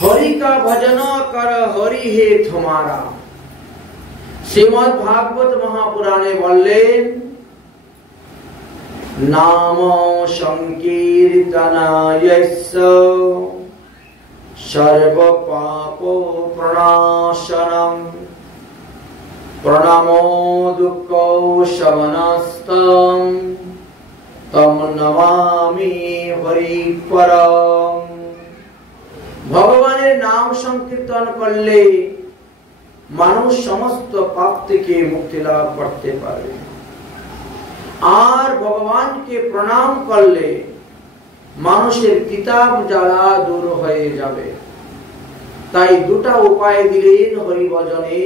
हरि का भजन कर हरि हे तुम्हारा। श्रीमद् भागवत महापुराणे बोलें नाम संकीर्तनायस्य सर्व पापो प्रणाशनम प्रणमो दुःखो शमनस्तम तम नमामि हरिपरम। ভগবানের নাম সংকীর্তন করলে মানুষ সমস্ত পাপ থেকে মুক্তি লাভ করতে পারে, আর ভগবানকে প্রণাম করলে মানুষের কিতাব জ্বালা দূর হয়ে যাবে। তাই দুটা উপায় দিলেন হরিভজনে।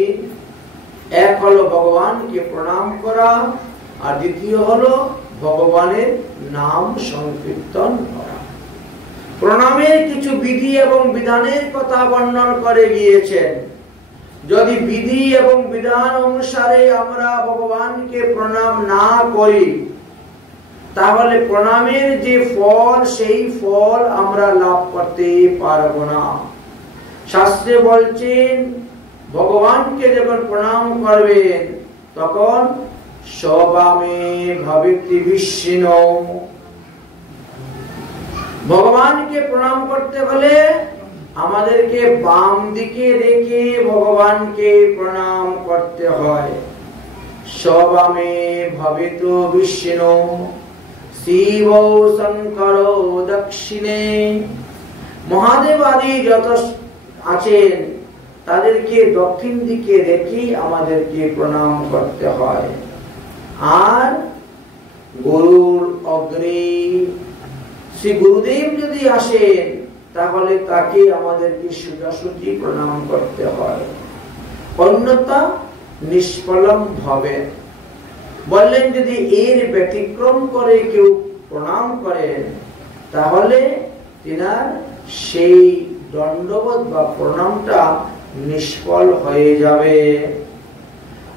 এক হলো ভগবানকে প্রণাম করা, আর দ্বিতীয় হলো ভগবানের নাম সংকীর্তন করা। প্রণামের কিছু বিধি এবং বিধানের কথা বর্ণন করে গিয়েছেন। যদি বিধি এবং বিধান অনুসারে আমরা ভগবানকে প্রণাম না করি, তাহলে প্রণামের যে ফল সেই ফল আমরা লাভ করতে পারবো না। শাস্ত্রে বলছেন ভগবানকে যখন প্রণাম করবেন তখন সবামে ভাবিতি বিষ্ণু। ভগবানকে প্রণাম করতে হলে আমাদেরকে বাম দিকে রেখে ভগবানকে প্রণাম করতে হয়। সবামে ভাবিত বিষ্ণু শিব শঙ্কর দক্ষিণে। মহাদেব আদি যত আছেন তাদেরকে দক্ষিণ দিকে রেখে আমাদেরকে প্রণাম করতে হয়। আর গুরুর অগ্রে শ্রী গুরুদেব যদি আসেন তাহলে তাকে আমাদেরকে সোজাসুজি প্রণাম করতে হয়, অন্যথা নিষ্ফলম হবে। বললেন যদি এর ব্যতিক্রম করে কেউ প্রণাম করেন তাহলে তিনার সেই দণ্ডবোধ বা প্রণামটা নিষ্ফল হয়ে যাবে।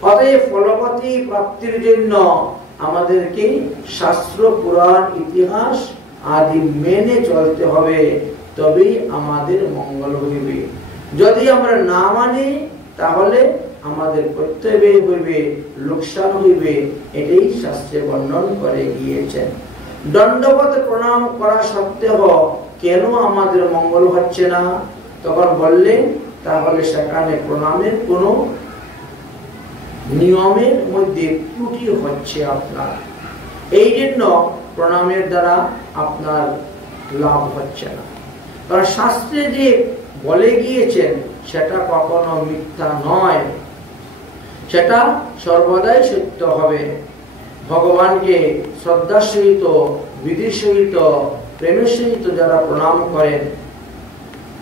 অতএব ফলবতী প্রাপ্তির জন্য আমাদেরকে শাস্ত্র পুরাণ ইতিহাস আদি মেনে চলতে হবে, তবেই আমাদের মঙ্গল হইবে। যদি আমরা না মানি তাহলে আমাদের প্রত্যয় হইবে, লোকসান হইবে। এটাই শাস্ত্রে বর্ণন করে গিয়েছেন। দণ্ডবত প্রণাম করা সত্ত্বেও কেন আমাদের মঙ্গল হচ্ছে না? তখন বললেন তাহলে সেখানে প্রণামের কোন নিয়মের মধ্যে ত্রুটি হচ্ছে আপনার, এই জন্য প্রণামের দ্বারা আপনার লাভ হচ্ছে না। কারণ শাস্ত্রে যে বলে গিয়েছেন সেটা কখনো মিথ্যা নয়, সেটা সর্বদাই সত্য হবে। ভগবানকে শ্রদ্ধার সহিত, বিধির সহিত, প্রেমের সহিত যারা প্রণাম করেন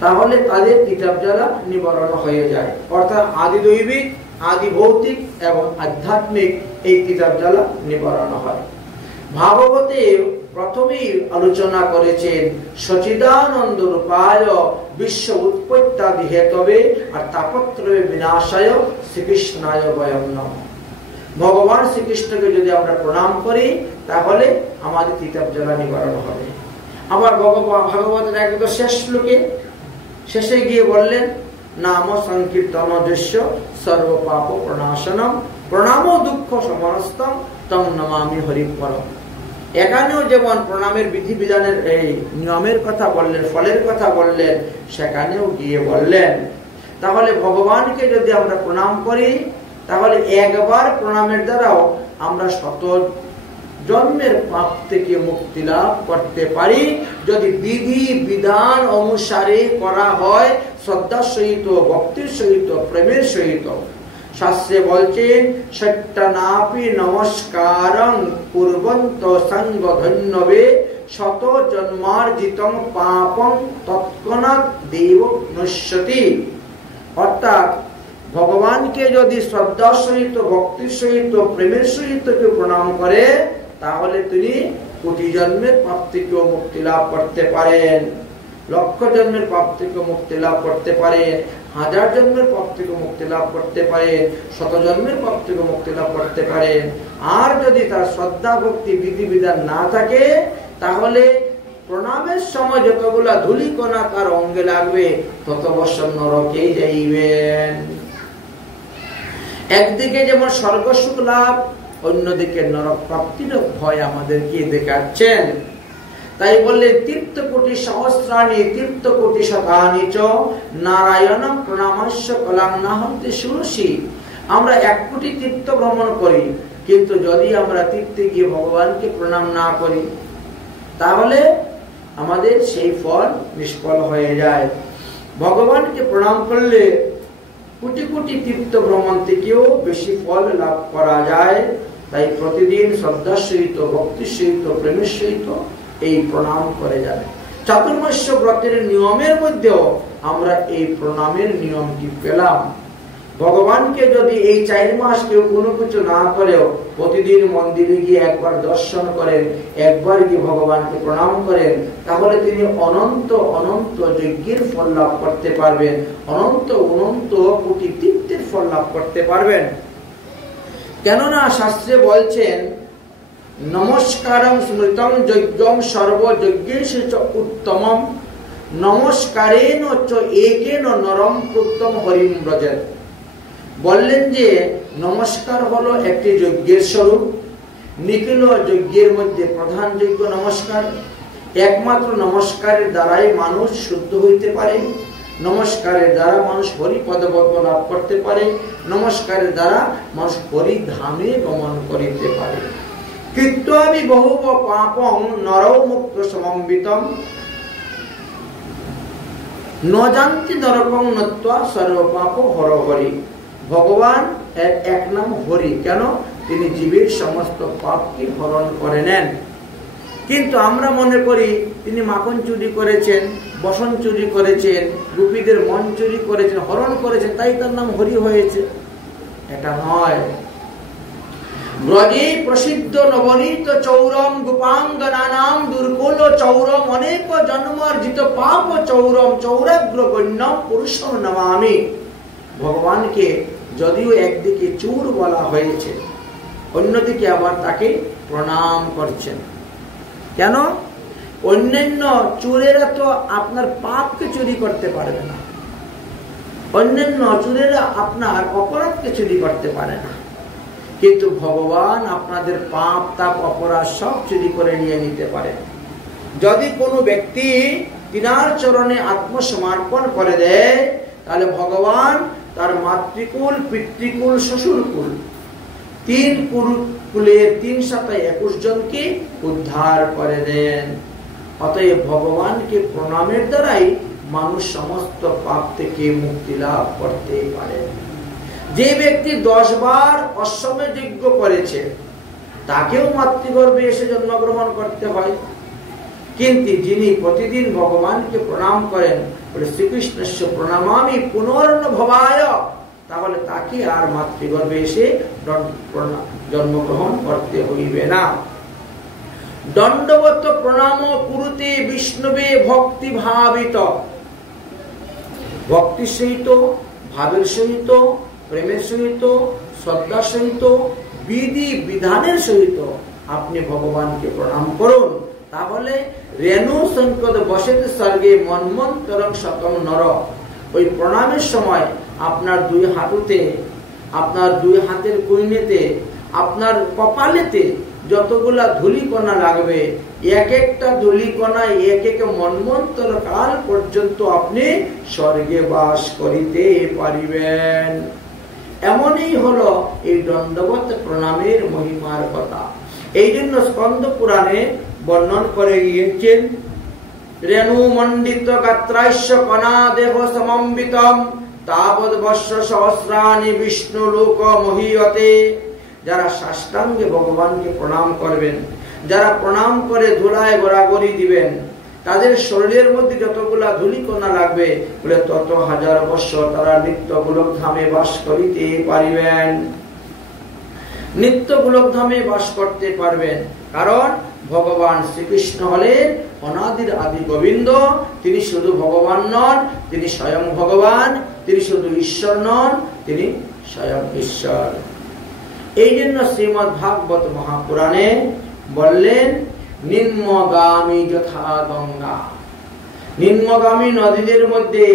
তাহলে তাদের কিতাব জ্বালা নিবারণ হয়ে যায়। অর্থাৎ আদি দৈবিক, আদি ভৌতিক এবং আধ্যাত্মিক এই কিতাব জ্বালা নিবারণ হয়। ভাগবতে প্রথমেই আলোচনা করেছেন সচিদানন্দ রূপায় বিশ্ব উৎপত্তি হেতবে আর তাপত্রয় বিনাশায় শ্রীকৃষ্ণায় বয়ং নমঃ। ভগবান শ্রীকৃষ্ণকে যদি আমরা প্রণাম করি তাহলে আমাদের কিতাব জ্বালা নিবারণ হবে। আবার ভাগবতের একদম শেষ শ্লোকে শেষে গিয়ে বললেন নাম সংকীর্তন দৃশ্য সর্ব পাপ প্রণাশনম প্রণামো দুঃখ সমনস্তম তম নমামি হরিপরম। এখানেও যেমন প্রণামের বিধি বিধানের এই নিয়মের কথা বললেন, ফলের কথা বললেন, সেখানেও গিয়ে বললেন তাহলে ভগবানকে যদি আমরা প্রণাম করি তাহলে একবার প্রণামের দ্বারাও আমরা শত জন্মের পাপ থেকে মুক্তি লাভ করতে পারি, যদি বিধি বিধান অনুসারে করা হয়, শ্রদ্ধার সহিত, ভক্তির সহিত, প্রেমের সহিত। শাস্ত্রে বলছেন সত্যনাপি নমস্কারং কুর্বন্ত সঙ্গ ধন্যবে শত জন্মার্জিতং পাপং তৎক্ষণাৎ দেব নশ্যতি। অর্থাৎ ভগবানকে যদি শ্রদ্ধার সহিত, ভক্তির সহিত, প্রেমের সহিত কেউ প্রণাম করে তাহলে তিনি কোটি জন্মের পাপ থেকে মুক্তি লাভ করতে পারেন, লক্ষ জন্মের পাপ থেকে মুক্তি লাভ করতে পারেন, হাজার জন্মের পাপ থেকে মুক্তি লাভ করতে পারেন, শত জন্মের পাপ থেকে মুক্তি লাভ করতে পারেন। আর যদি তার শ্রদ্ধা ভক্তি বিধি বিধান না থাকে তাহলে প্রণামের সময় যতগুলা ধূলিকণা তার অঙ্গে লাগবে তত বছর নরকে যাইবেন। একদিকে যেমন স্বর্গসুখ লাভ, অন্যদিকে নরক প্রাপ্তির ভয় আমাদেরকে দেখাচ্ছেন। তাই বললে তীর্থকোটি সহস্রাণী তীর্থকোটি শতানি চ নারায়ণম প্রণামাস্য কলাং নাহন্তি সুরসি। আমরা 1 কোটি তীর্থ ভ্রমণ করি, কিন্তু যদি আমরা তীর্থে গিয়ে ভগবানকে প্রণাম না করি তাহলে আমাদের সেই ফল নিষ্ফল হয়ে যায়। ভগবানকে প্রণাম করলে কোটি কোটি তীর্থ ভ্রমণ থেকেও বেশি ফল লাভ করা যায়। তাই প্রতিদিন শ্রদ্ধার সহিত, ভক্তির সহিত, প্রেমের সহিত এই প্রণাম করে যাবে। চাতুর্মাস্য ব্রতের নিয়মের মধ্যেও আমরা এই প্রণামের নিয়মটি পেলাম। ভগবানকে যদি এই 4 মাস কেউ কোনো কিছু না করেও প্রতিদিন মন্দিরে গিয়ে একবার দর্শন করেন, একবার গিয়ে ভগবানকে প্রণাম করেন, তাহলে তিনি অনন্ত অনন্ত যজ্ঞের ফল লাভ করতে পারবেন, অনন্ত অনন্ত কোটি তীর্থের ফল লাভ করতে পারবেন। কেননা শাস্ত্রে বলছেন নমস্কারং স্মৃতং যজ্ঞং সর্বযজ্ঞেষু চ উত্তমম নমস্কারেণ চ একেন নরম কৃতম হরিম ব্রজেত। বললেন যে নমস্কার হলো একটি যজ্ঞের স্বরূপ। নিখিল যজ্ঞের মধ্যে প্রধান যজ্ঞ নমস্কার। একমাত্র নমস্কারের দ্বারাই মানুষ শুদ্ধ হইতে পারে, নমস্কারের দ্বারা মানুষ হরিপদপদ্ম লাভ করতে পারে, নমস্কারের দ্বারা মানুষ হরিধামে গমন করিতে পারে। কৃত্বাবি বহুব পাপং নরৌ মুক্ত সমম্বিতম ন জানতি নরকং নত্বা সর্বপাপ হর হরি। ভগবান এর এক নাম হরি। কেন? তিনি জীবের সমস্ত পাপকে হরণ করে নেন। কিন্তু আমরা মনে করি তিনি মাখন চুরি করেছেন, বসন চুরি করেছেন, গোপীদের মন চুরি করেছেন, হরণ করেছেন, তাই তার নাম হরি হয়েছে। এটা নয়। ব্রজে প্রসিদ্ধ নবনীত চৌরম গোপাঙ্গনানাম দুর্কুল চৌরম অনেক জন্মার্জিত পাপ চৌরম চৌরাগ্র গণ্যম পুরুষম নমামি। ভগবানকে যদিও একদিকে চোর বলা হয়েছে, অন্যদিকে আবার তাকে প্রণাম করছেন। কেন? অন্যান্য চোরেরা তো আপনার পাপকে চুরি করতে পারবে না, অন্যান্য চোরেরা আপনার অপরাধকে চুরি করতে পারে না, কিন্তু ভগবান আপনাদের পাপ তাপ অপরাধ সব চুরি করে নিয়ে নিতে পারে। যদি কোনো ব্যক্তি তিনার চরণে আত্মসমর্পণ করে দেয় তাহলে ভগবান তার মাতৃকুল, পিতৃকুল, শ্বশুরকুল 3 কুলের 3 সাথে 21 জনকে উদ্ধার করে দেন। অতএব ভগবানকে প্রণামের দ্বারাই মানুষ সমস্ত পাপ থেকে মুক্তি লাভ করতে পারে। যে ব্যক্তি 10 বার অশ্বমেধ যজ্ঞ করেছে তাকেও মাতৃগর্ভে এসে জন্মগ্রহণ করতে হয়, কিন্তু যিনি প্রতিদিন ভগবানকে প্রণাম করেন, বলে শ্রীকৃষ্ণস্য প্রণামামি পুনর্ন ভবায়, তাহলে তাকে আর মাতৃগর্ভে এসে জন্মগ্রহণ করতে হইবে না। দণ্ডবত প্রণাম কুরুতে বিষ্ণুবে ভক্তি ভাবিত। ভক্তির সহিত, ভাবের সহিত, প্রেমের সহিত, শ্রদ্ধার সহিত, বিধি বিধানের সহিত আপনি ভগবানকে প্রণাম করুন। তাহলে রেণু সংকট বসেতে স্বর্গে মন্মন্তরং শতম নর। ওই প্রণামের সময় আপনার 2 হাঁটুতে, আপনার 2 হাতের কইনেতে, আপনার কপালেতে যতগুলা ধূলিকণা লাগবে, এক একটা ধূলিকণা এক এক মন্মন্তর কাল পর্যন্ত আপনি স্বর্গে বাস করিতে পারিবেন। এমনই হলো এই দণ্ডবত প্রণামের মহিমার কথা। এই জন্য স্কন্দ পুরাণে বর্ণন করে গিয়েছেন, রেণু মণ্ডিত গাত্রাস্য কণা দেহ সমম্বিতম তাবদ বর্ষ সহস্রাণি বিষ্ণু লোক মহীয়তে। যারা সাষ্টাঙ্গে ভগবানকে প্রণাম করবেন, যারা প্রণাম করে ধুলায় গড়াগড়ি দিবেন, তাদের শরীরের মধ্যে যতগুলা ধূলিকণা লাগবে বলে তত 1000 বৎসর তারা নিত্য গোলক ধামে বাস করিতে পারিবেন, নিত্য গোলক ধামে বাস করতে পারবেন। কারণ ভগবান শ্রীকৃষ্ণ হলেন অনাদির আদি গোবিন্দ। তিনি শুধু ভগবান নন, তিনি স্বয়ং ভগবান। তিনি শুধু ঈশ্বর নন, তিনি স্বয়ং ঈশ্বর। এই জন্য শ্রীমদ্ ভাগবত মহাপুরাণে বললেন, নিম্নগামী যথা গঙ্গা। নিম্নগামী নদীদের মধ্যে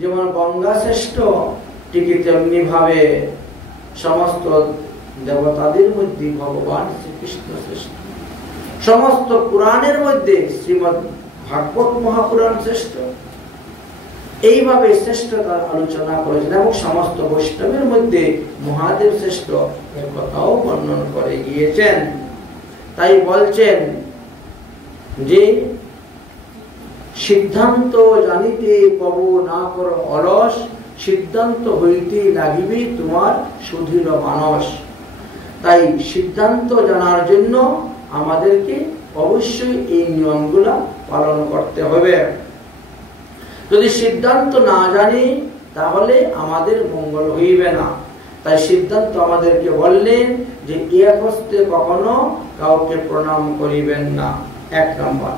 যেমন গঙ্গা শ্রেষ্ঠ, ঠিক তেমনি ভাবে সমস্ত দেবতাদের মধ্যে ভগবান শ্রীকৃষ্ণ শ্রেষ্ঠ। সমস্ত পুরাণের মধ্যে শ্রীমদ্ ভাগবত মহাপুরাণ শ্রেষ্ঠ। এইভাবে শ্রেষ্ঠতার আলোচনা করেছেন এবং সমস্ত বৈষ্ণবের মধ্যে মহাদেব শ্রেষ্ঠ এর কথাও বর্ণন করে গিয়েছেন। তাই বলছেন যে সিদ্ধান্ত জানিতে কবু না কর অলস, সিদ্ধান্ত হইতে লাগিবে তোমার সুদৃঢ় মানস। তাই সিদ্ধান্ত জানার জন্য আমাদেরকে অবশ্যই এই নিয়মগুলা পালন করতে হবে। যদি সিদ্ধান্ত না জানি তাহলে আমাদের মঙ্গল হইবে না। তাই সিদ্ধান্ত আমাদেরকে বললেন যে এক হস্তে কখনো কাউকে প্রণাম করিবেন না, 1 নম্বর।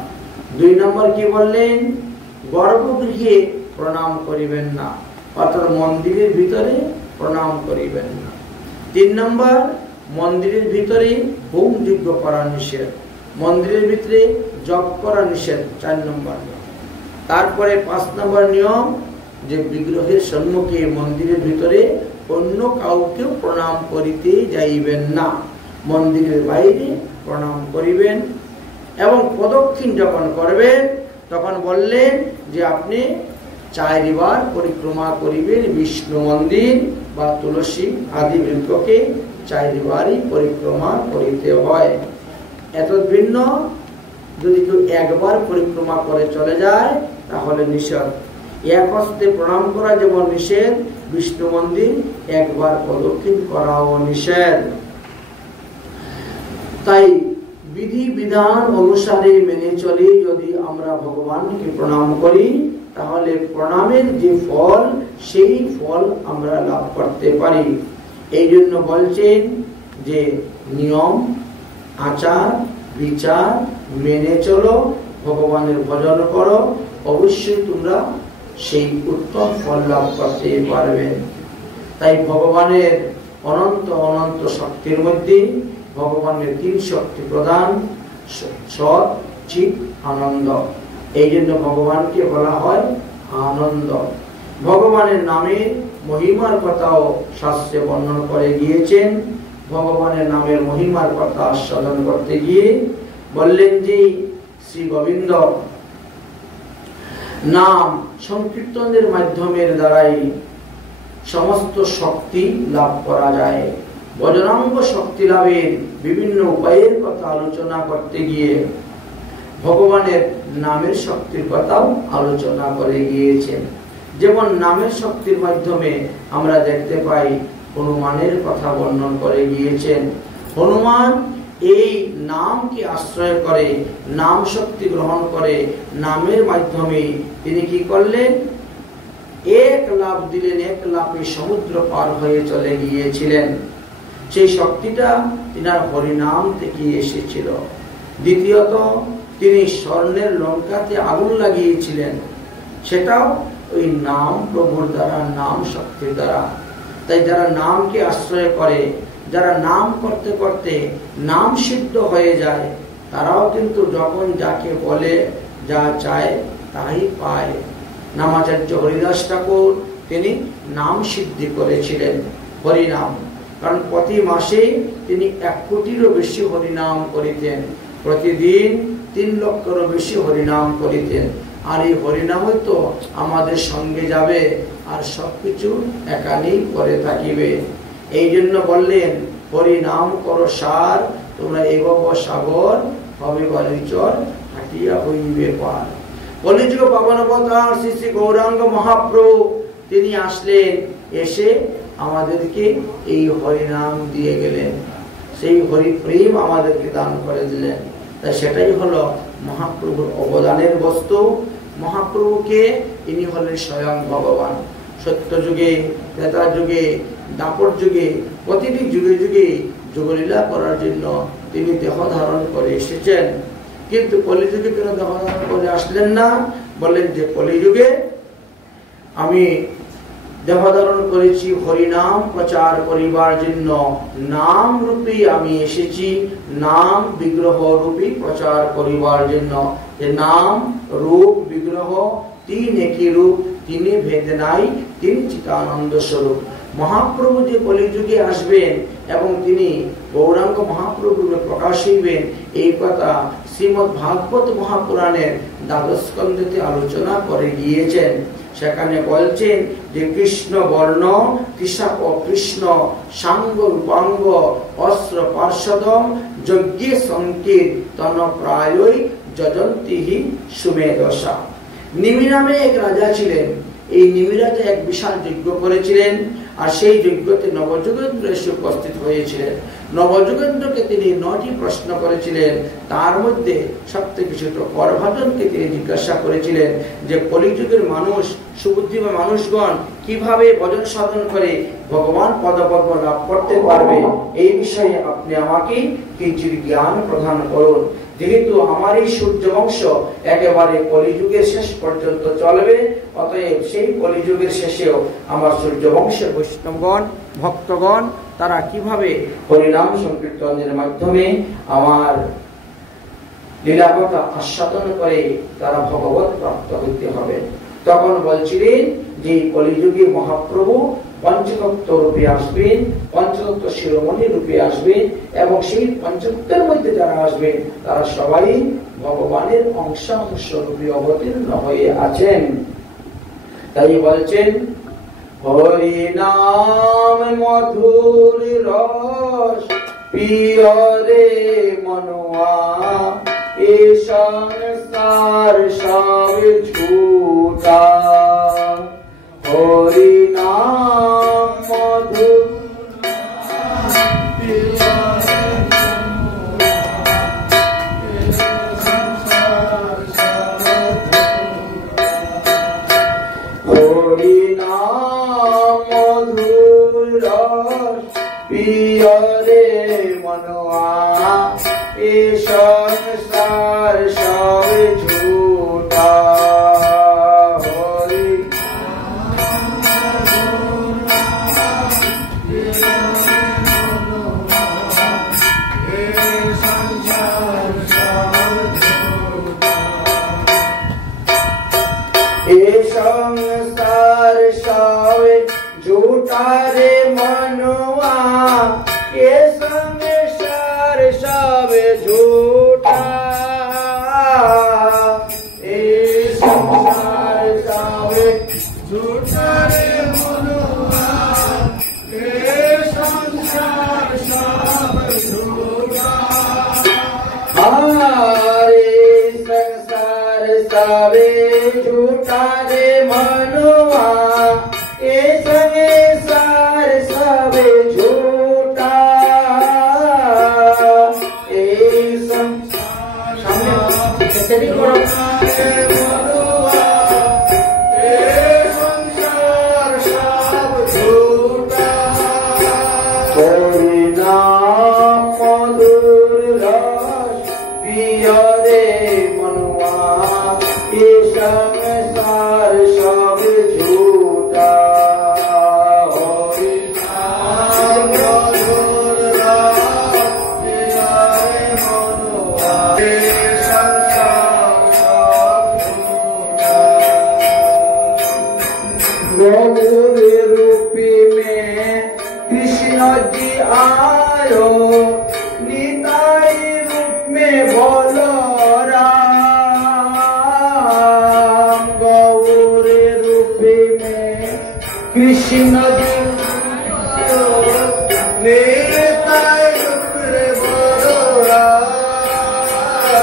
2 নম্বর কি বললেন? গর্ভগৃহে প্রণাম করিবেন না, অর্থাৎ মন্দিরের ভিতরে প্রণাম করিবেন না। 3 নম্বর, মন্দিরের ভিতরে হোম যজ্ঞ করা নিষেধ, মন্দিরের ভিতরে জপ করা নিষেধ, 4 নম্বর। তারপরে 5 নম্বর নিয়ম যে বিগ্রহের সম্মুখে মন্দিরের ভিতরে অন্য কাউকে প্রণাম করিতে যাইবেন না, মন্দিরের বাইরে প্রণাম করিবেন। এবং প্রদক্ষিণ যখন করবেন তখন বললেন যে আপনি 4 বার পরিক্রমা করিবেন বিষ্ণু মন্দির বা তুলসী আদি বৃক্ষকে 4 বারই পরিক্রমা করিতে হয়। এত ভিন্ন যদি কেউ 1 বার পরিক্রমা করে চলে যায় তাহলে নিষেধ। এক হস্তে প্রণাম করা যেমন নিষেধ, বিষ্ণু মন্দির 1 বার প্রদক্ষিণ করাও নিষেধ। তাই বিধি বিধান অনুসারে মেনে চলে যদি আমরা ভগবানকে প্রণাম করি তাহলে প্রণামের যে ফল সেই ফল আমরা লাভ করতে পারি। এই জন্য বলছেন যে নিয়ম আচার বিচার মেনে চলো, ভগবানের ভজন করো, অবশ্যই তোমরা সেই উত্তম ফল লাভ করতে পারবে। তাই ভগবানের অনন্ত অনন্ত শক্তির মধ্যে ভগবানের 3 শক্তি প্রদান, সৎ চিৎ আনন্দ। এই জন্য ভগবানকে বলা হয় আনন্দ। ভগবানের নামে মহিমার কথাও শাস্ত্রে বর্ণনা করে গিয়েছেন। ভগবানের নামের মহিমার কথা আস্বাদন করতে গিয়ে বললেন যে শ্রী গোবিন্দ নাম সংকীর্তনের মাধ্যমের দ্বারাই সমস্ত শক্তি লাভ করা যায়। বজরাঙ্গ শক্তি লাভের বিভিন্ন উপায়ের কথা আলোচনা করতে গিয়ে ভগবানের নামের শক্তির কথাও আলোচনা করে গিয়েছেন। যেমন নামের শক্তির মাধ্যমে আমরা দেখতে পাই হনুমানের কথা বর্ণন করে গিয়েছেন। হনুমান এই নামকে আশ্রয় করে, নাম শক্তি গ্রহণ করে, নামের মাধ্যমে তিনি কি করলেন? 1 লাফ দিলেন, 1 লাফে সমুদ্র পার হয়ে চলে গিয়েছিলেন। সেই শক্তিটা তিনার হরিনাম থেকে এসেছিল। দ্বিতীয়ত তিনি স্বর্ণের লঙ্কাতে আগুন লাগিয়েছিলেন, সেটাও ওই নাম প্রভুর দ্বারা, নাম শক্তির দ্বারা। তাই যারা নামকে আশ্রয় করে, যারা নাম করতে করতে নাম সিদ্ধ হয়ে যায়, তারাও কিন্তু যখন যাকে বলে যা চায় তাই পায়। নামাচার্য হরিদাস ঠাকুর তিনি নাম সিদ্ধি করেছিলেন, হরিনাম। কারণ প্রতি মাসে তিনি 1 কোটিরও বেশি হরিনাম করিতেন, প্রতিদিন 3 লক্ষেরও বেশি হরিনাম করিতেন। আর এই হরিনামই তো আমাদের সঙ্গে যাবে আর সবকিছু একানেই করে থাকিবে। এই জন্য বললেন হরিনাম করো সার, তোমরা এগোব সাগর, হবে বালিচর হাটিয়া হইবে পার। কলিযুগ পাবন অবতার শ্রী শ্রী গৌরাঙ্গ মহাপ্রভু তিনি আসলেন, এসে আমাদেরকে এই হরিনাম দিয়ে গেলেন, সেই হরি প্রেম আমাদেরকে দান করে দিলেন। তাই সেটাই হলো মহাপ্রভুর অবদানের বস্তু। মহাপ্রভুকে ইনি হলেন স্বয়ং ভগবান। সত্য যুগে, ত্রেতা যুগে, দাপর যুগে, প্রতিটি যুগে যুগে যোগলীলা করার জন্য তিনি দেহ ধারণ করে এসেছেন। কিন্তু কলিযুগে কেন দেহ ধারণ করে আসলেন না? বললেন যে কলিযুগে আমি দেহ ধারণ করেছি হরিনাম প্রচার করিবার জন্য, নাম রূপী আমি এসেছি, নাম বিগ্রহ রূপী প্রচার করিবার জন্য। যে নাম রূপ বিগ্রহ তিন একই রূপ, তিনি ভেদ নাই, তিনি চিতানন্দ স্বরূপ। মহাপ্রভু যে কলিযুগে আসবেন এবং তিনি গৌরাঙ্গ মহাপ্রভু রূপে প্রকাশ হইবেন, এই কথা শ্রীমদ্ ভাগবত মহাপুরাণের দ্বাদশ স্কন্ধে আলোচনা করে গিয়েছেন। সেখানে বলছেন যে কৃষ্ণ বর্ণ কৃষা ও কৃষ্ণ সাঙ্গ রূপাঙ্গ অস্ত্র পার্শ্বদম যজ্ঞে সংকীর্তন প্রায়ই যজন্তিহি সুমেধসা। নিমি নামে এক রাজা ছিলেন। এই নিমি রাজা এক বিশাল যজ্ঞ করেছিলেন, আর সেই যজ্ঞতে নবযুগেন্দ্র এসে উপস্থিত হয়েছিলেন। নবযুগেন্দ্রকে তিনি 9টি প্রশ্ন করেছিলেন। তার মধ্যে সবথেকে ছোট করভাজনকে তিনি জিজ্ঞাসা করেছিলেন যে কলিযুগের মানুষ, সুবুদ্ধিমান মানুষগণ কিভাবে ভজন সাধন করে ভগবান পদপদ্ম লাভ করতে পারবে, এই বিষয়ে আপনি আমাকে কিঞ্চিৎ জ্ঞান প্রদান করুন। যেহেতু আমার এই সূর্য বংশ একেবারে কলিযুগের শেষ পর্যন্ত চলবে, অতএব সেই কলিযুগের শেষেও আমার সূর্য বংশের বৈষ্ণবগণ ভক্তগণ তারা কিভাবে হরিনাম সংকীর্তনের মাধ্যমে আমার লীলাকথা আস্বাদন করে তারা ভগবত প্রাপ্ত হইতে হবে। তখন বলছিলেন যে কলিযুগে মহাপ্রভু পঞ্চতত্ত্ব রূপে আসবেন, পঞ্চতত্ত্ব শিরোমণি রূপে আসবেন, এবং সেই পঞ্চতত্ত্বের মধ্যে যারা আসবেন তারা সবাই ভগবানের অংশ রূপে অবতীর্ণ হয়ে আছেন। তাই বলছেন হরি নাম মধুর রস পিয়রে মনোয়া, এ সংসার সব ঝুটা। হরি নাম মধুর হরি নাম মধুর পিয়রে মনোয়া, এ সংসার সব ঝুটা। संसार सब झूठा रे मनुआ, ये संसार सब झूठा। ये संसार सब झूठा रे मनुआ, ये संसार सब झूठा। हमारे संसार सब झूठा रे मनुआ, ये संसार सब झूठा। ये संसार सब झूठा रे मनुआ, ये संसार सब झूठा। हरि नाम मधुर रस पियरे मनुआ, ये संसार सब झूठा। हरि नाम मधुर रस पियरे मनुआ, ये संसार सब झूठा। गौर रूपी में कृष्ण जी आयो, निताई रूप में बोलो कृष्ण जी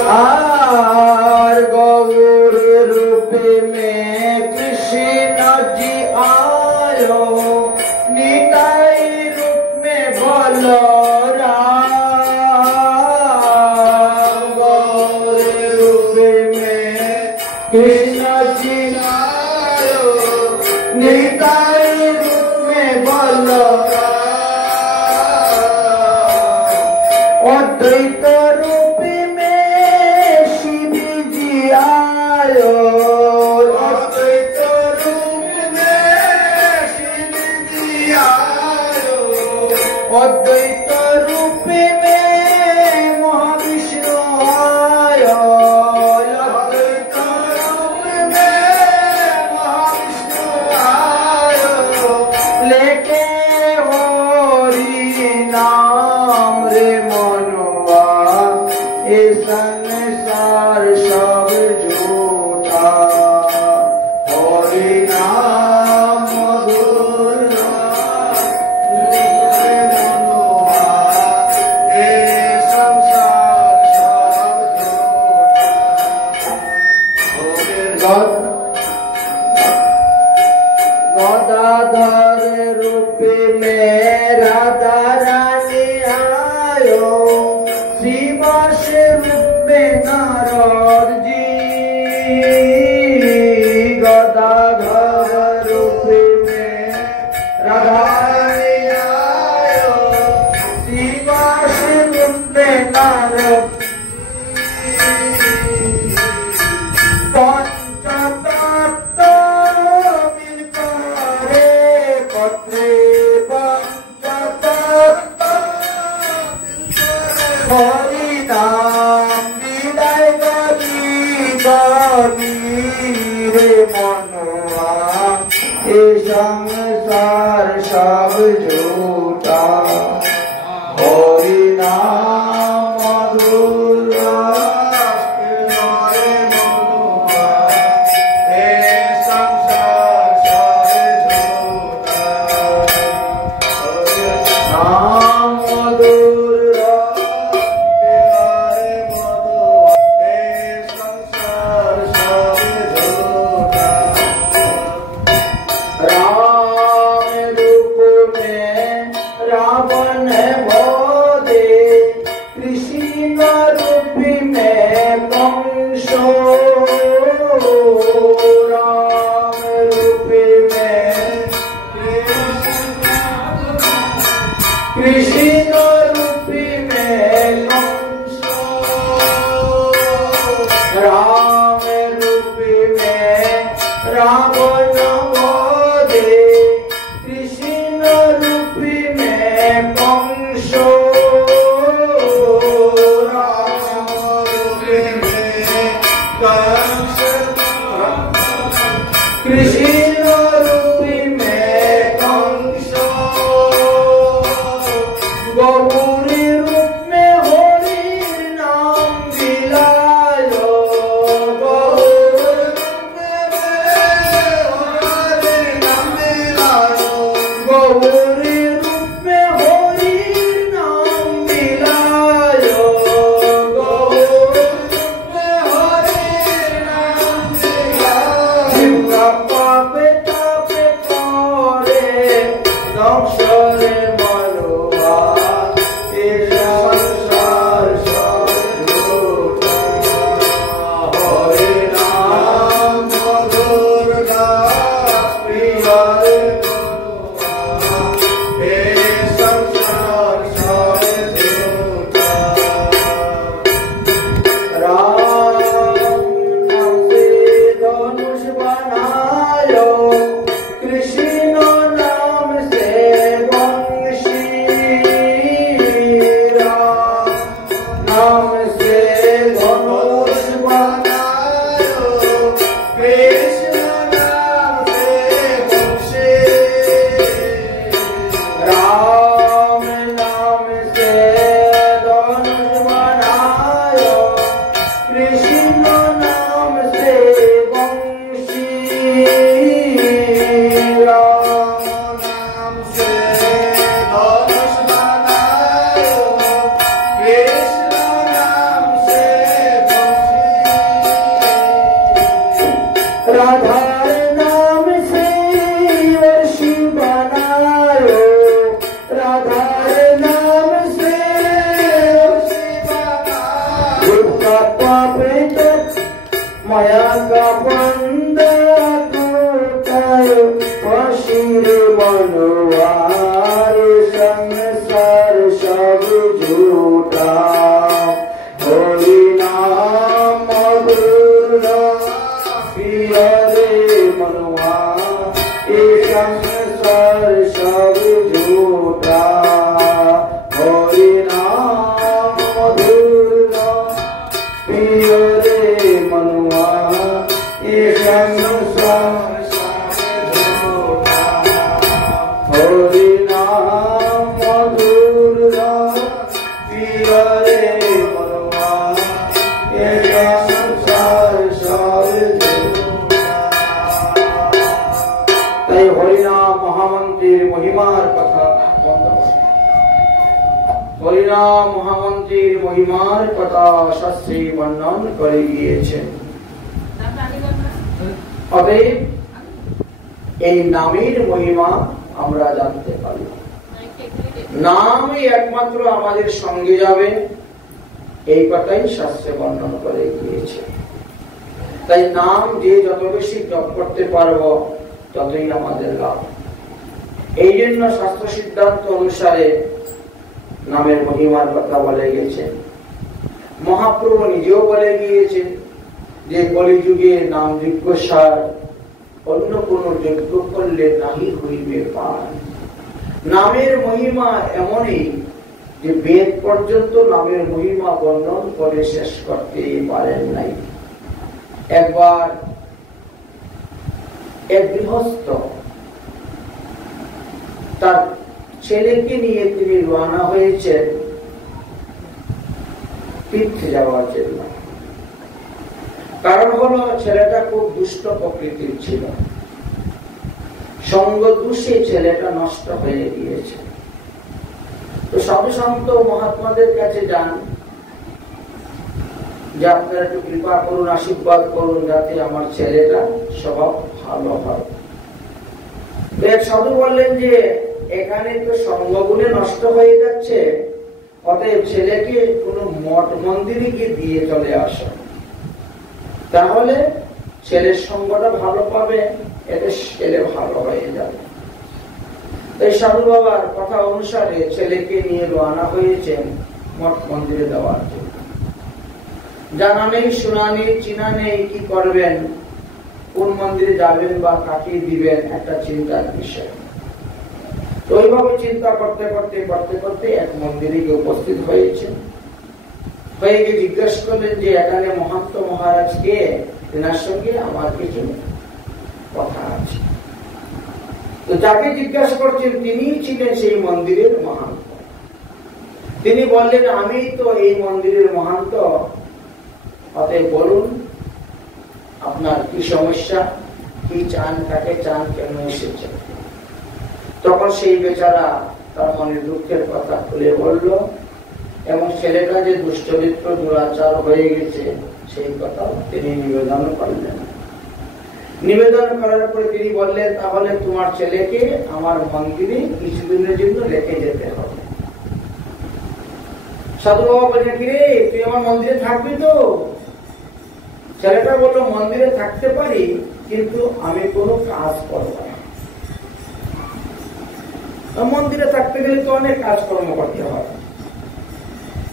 आर गौर रूप में कृष्ण जी आयो, निताई रूप में बोलो राम। गौर रूप में कृष्ण जी आयो, निताई अद्वैत रूप में शिव जी आयो, अद्वैत रूप में शिव गदाधर रूप में राधा रानी आयो, श्रीवास रूप में नारद जी, गदाधर रूप में राधा रानी आयो, श्रीवास रूप में नारद संसार सब झूठा, हरि नाम मधुर संसार सब झूठा, नाम मधुर संसार सब झूठा। रावण बोधे कृष्ण रूप में वंशो, राम रूप में कृष्ण रूप में वंशो, राम रूप में रावण बोधे कृष्ण रूप में वंशो, राम रूप में कंस, कृष्ण रूप में कंसो, गौरी रूप में हरि नाम दिलायो, गौरी रूप में हरि नाम दिलायो, गौरी रूप में हरि नाम दिलायो, शिवका पाप ताप करे दक्षरे मनोवा, संसार सब झूठा, हरि नाम मधुर प्रिय संसार सब झूठा। राम से धनुष बनायो, कृष्ण नाम से वंशी, राम नाम से धनुष बनायो, कृष्ण नाम से वंशी, राम नाम से धनुष बनायो, कृष्ण नाम से वंशी, राम नाम से धनुष बनायो, कृष्ण नाम से वंशी, राधा नाम से वर्षी बनायो, राधा नाम से उसका पाप माया का बंदा शिर मनवार संसार सब झूठा, हरि नाम मधुर प्रिय रे मनवा, संसार सब झूठा, हरि नाम मधुर प्रिय रे मनवा, संसार सब झूठा, हरि नाम मधुर प्रिय रे मनवा, संसार सब झूठा। তাই হরিনাম মহামন্ত্রীর মহিমার কথা হরিনাম মহামন্ত্রীর মহিমার কথা শাস্ত্রে বর্ণন করে গিয়েছেন। অতএব এই নামের মহিমা আমরা জানতে পারি। নামই একমাত্র আমাদের সঙ্গে যাবে, এই কথাই শাস্ত্রে বর্ণনা করে গিয়েছে। তাই নাম যে যত বেশি জপ করতে পারবো ততই আমাদের লাভ। এই জন্য শাস্ত্র সিদ্ধান্ত অনুসারে নামের মহিমার কথা বলে গেছে। মহাপ্রভু নিজেও বলে গিয়েছেন যে কলিযুগে নাম যজ্ঞসার, অন্য কোন যজ্ঞ করলে নাহি হইবে পার। নামের মহিমা এমনই যে বেদ পর্যন্ত নামের মহিমা বর্ণন করে শেষ করতে পারেন নাই। একবার এক গৃহস্থ তার ছেলেকে নিয়ে তিনি রওনা হয়েছেন তীর্থে যাওয়ার জন্য। কারণ হলো ছেলেটা খুব দুষ্ট প্রকৃতির ছিল, সঙ্গ দোষে ছেলেটা নষ্ট হয়ে গিয়েছে। তো সাধু সন্ত মহাত্মাদের কাছে যান যে আপনারা একটু কৃপা করুন, আশীর্বাদ করুন যাতে আমার ছেলেটা স্বভাব ভালো হয়। এক সাধু বললেন যে এখানে তো সঙ্গগুলো নষ্ট হয়ে যাচ্ছে, অতএব ছেলেকে কোন মঠ মন্দিরে গিয়ে দিয়ে চলে আসো, তাহলে ছেলের সঙ্গটা ভালো পাবে, এতে ছেলে ভালো হয়ে যাবে। তাই সাধু বাবার কথা অনুসারে ছেলেকে নিয়ে রওনা হয়েছেন মঠ মন্দিরে দেওয়ার জন্য। জানা নেই, শোনা নেই, চিনা নেই, কি করবেন, কোন মন্দিরে যাবেন বা কাকে দিবেন, একটা চিন্তার বিষয়। তো ওইভাবে চিন্তা করতে করতে করতে করতে এক মন্দিরে গিয়ে উপস্থিত হয়েছে। হয়ে গিয়ে জিজ্ঞাসা করলেন যে এখানে মহান্ত মহারাজ কে, তেনার সঙ্গে আমার কিছু কথা আছে। তো যাকে জিজ্ঞাসা করছেন তিনি ছিলেন সেই মন্দিরের মহান্ত। তিনি বললেন আমি তো এই মন্দিরের মহান্ত, অতএব বলুন আপনার কি সমস্যা, কি চান, কাকে চান, কেন এসেছেন। তখন সেই বেচারা তার মনের দুঃখের কথা খুলে বলল এবং ছেলেটা যে দুশ্চরিত্র দুরাচার হয়ে গেছে সেই কথা তিনি নিবেদন করলেন। নিবেদন করার পরে তিনি বললেন তাহলে তোমার ছেলেকে আমার মন্দিরে কিছুদিনের জন্য রেখে যেতে হবে। সাধু বাবা বললেন কি রে, তুই আমার মন্দিরে থাকবি তো? ছেলেটা বললো মন্দিরে থাকতে পারি, কিন্তু আমি কোনো কাজ করবো না। মন্দিরে থাকতে গেলে তো অনেক কাজকর্ম করতে হয়,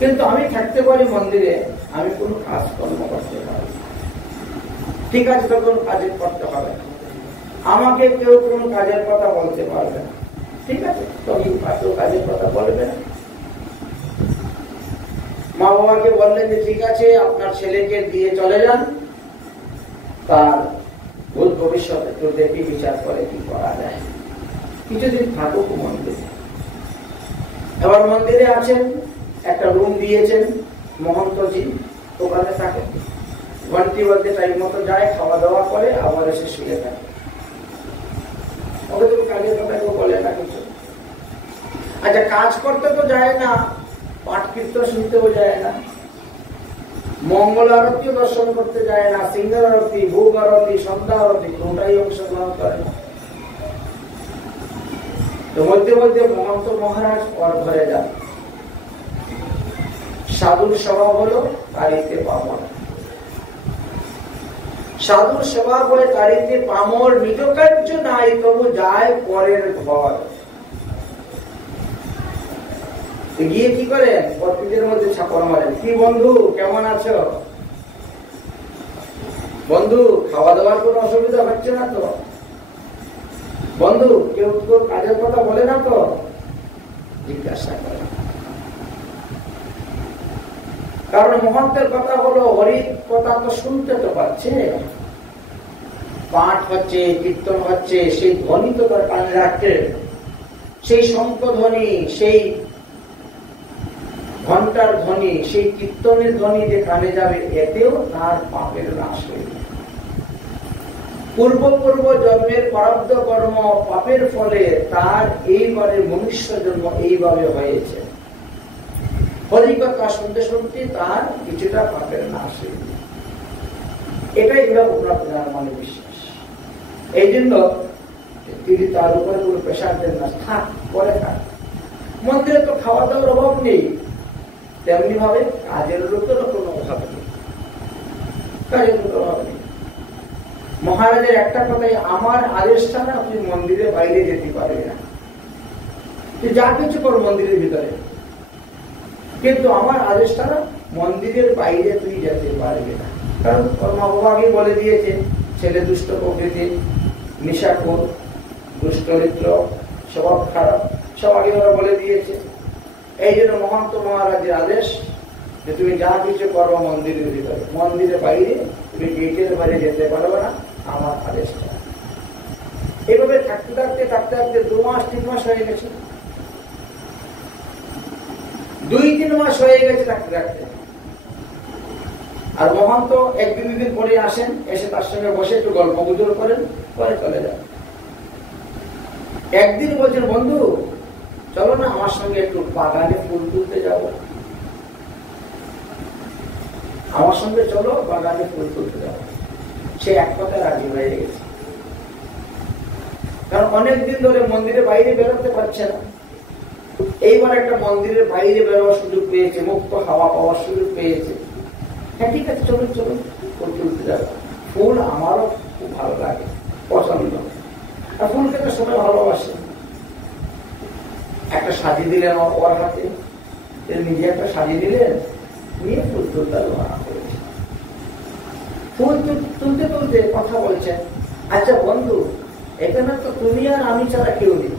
কিন্তু আমি থাকতে পারি মন্দিরে, আমি কোনো কাজকর্ম করতে পারি। ঠিক আছে, তো কোনো কাজ করতে হবে না, আমাকে কেউ কোনো কাজের কথা বলতে পারবে না। ঠিক আছে, তো কাজের কথা বলবে না। মা বাবাকে বললেন যে ঠিক আছে আপনার ছেলেকে দিয়ে চলে যান, তার ভূত ভবিষ্যৎ একটু দেখি বিচার করে কি করা যায়, কিছুদিন থাকুক মন্দিরে। এবার মন্দিরে আছেন, একটা রুম দিয়েছেন মহন্তজি, ওখানে থাকে, ঘন্টি বাজতে টাইম মতো যায়, খাওয়া দাওয়া করে, আবার এসে শুয়ে থাকে। ওকে তুমি কাজের কথা কেউ বলে না কিছু। আচ্ছা, কাজ করতে তো যায় না, পাঠ কীর্তন শুনতেও যায় না, মঙ্গল আরতিও দর্শন করতে যায় না, সিংহার আরতি, ভোগ আরতি, সন্ধ্যা আরতি কোনটাই অংশগ্রহণ করে না। তো মধ্যে মধ্যে মহন্ত মহারাজ ওর ঘরে যান। সাধুর স্বভাব হলো তারিতে পামর, সাধুর স্বভাব হয়ে তারিতে পামর, নিজ কার্য নাই তবু যায় পরের ঘর। গিয়ে কি করেন, পত্নীদের মধ্যে ছাপড় মারেন, কি বন্ধু কেমন আছো, বন্ধু খাওয়া দাওয়ার কোন অসুবিধা হচ্ছে না তো, বন্ধু কেউ তোর কাজের কথা বলে না তো, জিজ্ঞাসা করে। কারণ মহন্তের কথা হলো হরির কথা তো শুনতে তো পাচ্ছে, পাঠ হচ্ছে, কীর্তন হচ্ছে, সেই ধ্বনি তো তার কানে রাখছে, সেই শঙ্খ ধ্বনি, সেই ঘন্টার ধ্বনি, সেই কীর্তনের ধ্বনি যে কানে যাবে, এতেও তার পাপের নাশ হইবে। পূর্ব পূর্ব জন্মের প্রারব্ধ কর্ম পাপের ফলে তার এইবারে মনুষ্য জন্ম এইভাবে হয়েছে। হরিকথা শুনতে শুনতে তার কিছুটা পাপের নাশ হইবে, এটাই হলো আপনার মনে বিশ্বাস। এই জন্য তিনি তার উপরে কোনো প্রেশার দেন না, থাক পরে থাক। মন্দিরে তো খাওয়া দাওয়ার অভাব নেই, তেমনি ভাবে কাজের লোকেরও কোনো অভাব নেই, কাজের লোকের অভাব নেই। মহারাজের একটা কথাই, আমার আদেশ ছাড়া আপনি মন্দিরের বাইরে যেতে পারবে না, তুই যা কিছু কর মন্দিরের ভিতরে, কিন্তু আমার আদেশ ছাড়া মন্দিরের বাইরে তুই যেতে পারবে না। কারণ মা বাবা আগে বলে দিয়েছে, ছেলে দুষ্ট প্রকৃতি, নেশাখোর, দুষ্টরিত্র, স্বভাব খারাপ, সব আগে ওরা বলে দিয়েছে। এই জন্য মহন্ত মহারাজের আদেশ যে তুমি যা কিছু করো মন্দিরের ভিতরে, মন্দিরের বাইরে তুমি গেটের বাইরে যেতে পারবে না, আমার আদেশটা। এইভাবে থাকতে থাকতে থাকতে থাকতে 2 মাস 3 মাস হয়ে গেছে, 2-3 মাস হয়ে গেছে থাকতে থাকতে। আর মহন্ত 1-2 দিন পরে আসেন, এসে তার সঙ্গে বসে একটু গল্প গুজব করেন, পরে চলে যান। একদিন বলছেন, বন্ধু চলো না আমার সঙ্গে একটু বাগানে ফুল তুলতে যাবো, আমার সঙ্গে চলো বাগানে ফুল তুলতে যাবো। সে এক কথায় রাজি হয়ে গেছে, কারণ অনেকদিন ধরে মন্দিরের বাইরে বেরোতে পারছে না। এইবার একটা মন্দিরের বাইরে বেরোবার সুযোগ পেয়েছে, মুক্ত হাওয়া পাওয়ার সুযোগ পেয়েছে। হ্যাঁ ঠিক আছে, চলুন চলুন ফুল তুলতে যাবো। ফুল আমারও খুব ভালো লাগে, পছন্দ, আর ফুল খেতে সবাই ভালোবাসে। একটা সাজিয়ে দিলেন ওর হাতে, নিজে একটা সাজিয়ে দিলেন, নিয়ে ফুল তুলতে রওনা করেছে। ফুল তুলতে তুলতে কথা বলছেন, আচ্ছা বন্ধু এখানে তো তুমি আর আমি ছাড়া কেউ নেই,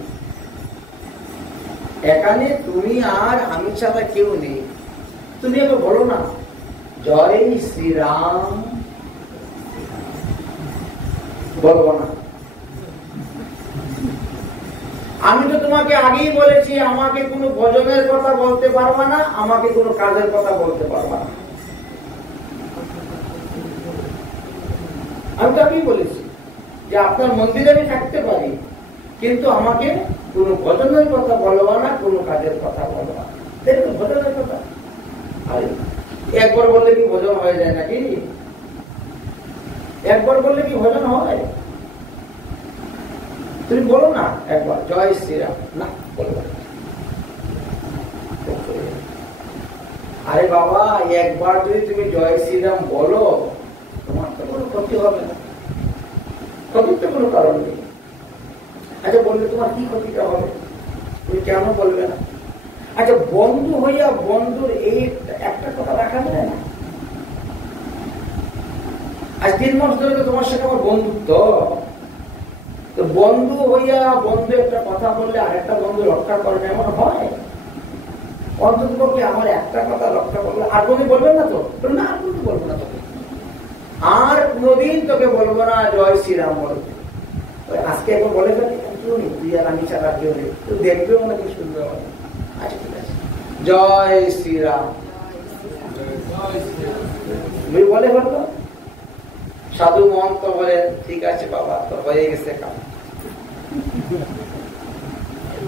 এখানে তুমি আর আমি ছাড়া কেউ নেই, তুমি এবার বলো না জয় শ্রীরাম, বলবো না? আমি তো তোমাকে আগেই বলেছি আমাকে কোনো ভজনের কথা বলতে পারবা না, আমাকে কোনো কাজের কথা বলতে পারবা না। আমি তো আগেই বলেছি যে আপনার মন্দিরে আমি থাকতে পারি, কিন্তু আমাকে কোনো ভজনের কথা বলবা না, কোনো কাজের কথা বলবা না। দেখুন ভজনের কথা একবার বললে কি ভজন হয়ে যায় নাকি? একবার বললে কি ভজন হয়? তুমি বলো না একবার জয় শ্রীরাম, না বলবো। আরে বাবা একবার যদি তুমি জয় শ্রীরাম বলো, তোমার তো কোনো ক্ষতি হবে না, ক্ষতির তো কোনো কারণ নেই। আচ্ছা বললে তোমার কি ক্ষতিটা হবে? তুমি কেন বলবে না? আচ্ছা বন্ধু হইয়া বন্ধুর এই একটা কথা রাখা যায় না? আজ 3 মাস ধরে তো তোমার সাথে আমার বন্ধুত্ব, তো বন্ধু হইয়া বন্ধু একটা কথা বললে আরেকটা বন্ধু রক্ষা করবে এমন হয়? অন্তত পক্ষে আমার একটা কথা রক্ষা করবে, আর কোনদিন বলবেন না তো? না আর কোনদিন বলবো না তোকে, আর কোনদিন তোকে বলবো না জয় শ্রীরাম বলবে। আজকে একবার বলে ফেলি, তুই আর আমি ছাড়া কেউ নেই, তুই দেখবেও না কি সুন্দর হবে। আচ্ছা ঠিক আছে, জয় শ্রীরাম বলে বলবো। সাধু মহন্ত বলে ঠিক আছে বাবা, তোর হয়ে গেছে কাম,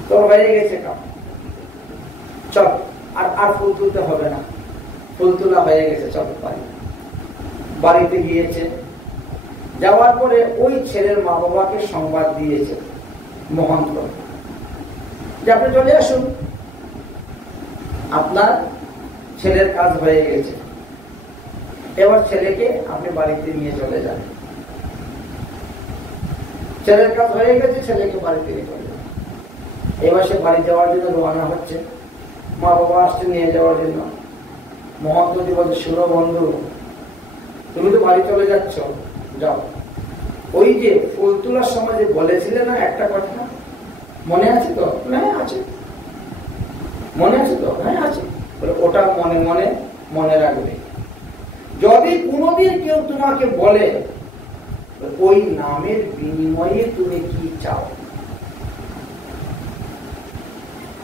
তোর হয়ে গেছে কাম, চল আর ফুল তুলতে হবে না, ফুল তোলা হয়ে গেছে, চল বাড়িতে গিয়েছে। যাওয়ার পরে ওই ছেলের মা বাবাকে সংবাদ দিয়েছে মহন্ত যে আপনি চলে আসুন, আপনার ছেলের কাজ হয়ে গেছে, এবার ছেলেকে আপনি বাড়িতে নিয়ে চলে যান। ছেলের কাজ হয়ে গেছে, ছেলেকে বাড়িতে নিয়ে চলে যান। এবার সে বাড়ি যাওয়ার জন্য রওনা হচ্ছে, মা বাবা আসছে নিয়ে যাওয়ার জন্য। মহন্তজি বলছে, শুনো বন্ধু, তুমি তো বাড়ি চলে যাচ্ছ, যাও। ওই যে ফুল তোলার সময় যে বলেছিলে না একটা কথা, মনে আছে তো? হ্যাঁ আছে। মনে আছে তো? হ্যাঁ আছে। ওটা মনে মনে মনে রাখবে। যদি কোনোদিন কেউ তোমাকে বলে ওই নামের বিনিময়ে তুমি কি চাও,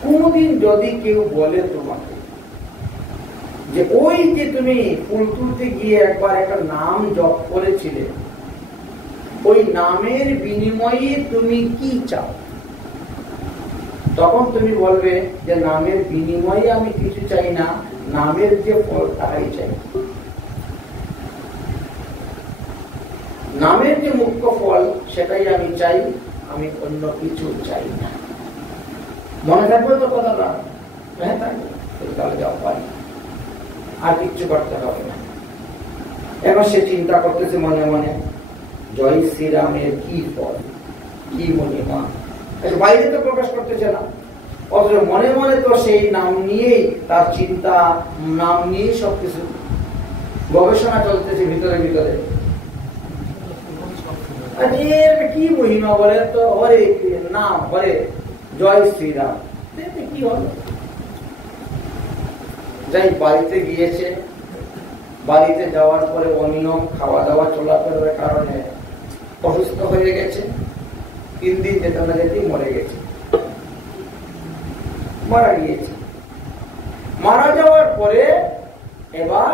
কোনোদিন যদি কেউ বলে তোমাকে যে ওই যে তুমি ফুল তুলতে গিয়ে একবার একটা নাম জপ করেছিলে, ওই নামের বিনিময়ে তুমি কি চাও, তখন তুমি বলবে যে নামের বিনিময়ে আমি কিছু চাই না, নামের যে ফল তাই চাই। নামের যে মুখ্য ফল সেটাই আমি চাই, আমি অন্য কিছু চাই না। মনে থাকবে তো কথাটা? হ্যাঁ থাকবে, তাহলে যাও পারি, আর কিচ্ছু করতে হবে না। এখন সে চিন্তা করতেছে মনে মনে, জয় শ্রীরামের কি ফল, কি মহিমা, বাইরে তো প্রকাশ করতেছে না, অথচ মনে মনে তো সেই নাম নিয়েই তার চিন্তা, নাম নিয়েই সবকিছু গবেষণা চলতেছে ভিতরে ভিতরে। কি মহিমা বলেন তো, হরে নাম, হরে জয় শ্রীরাম, কি হল? যাই বাড়িতে গিয়েছে, বাড়িতে যাওয়ার পরে অনিয়ম খাওয়া দাওয়া চলাফেরার কারণে অসুস্থ হয়ে গেছে। 3 দিন যেতে না যেতেই মরে গেছে, মারা গিয়েছে। মারা যাওয়ার পরে এবার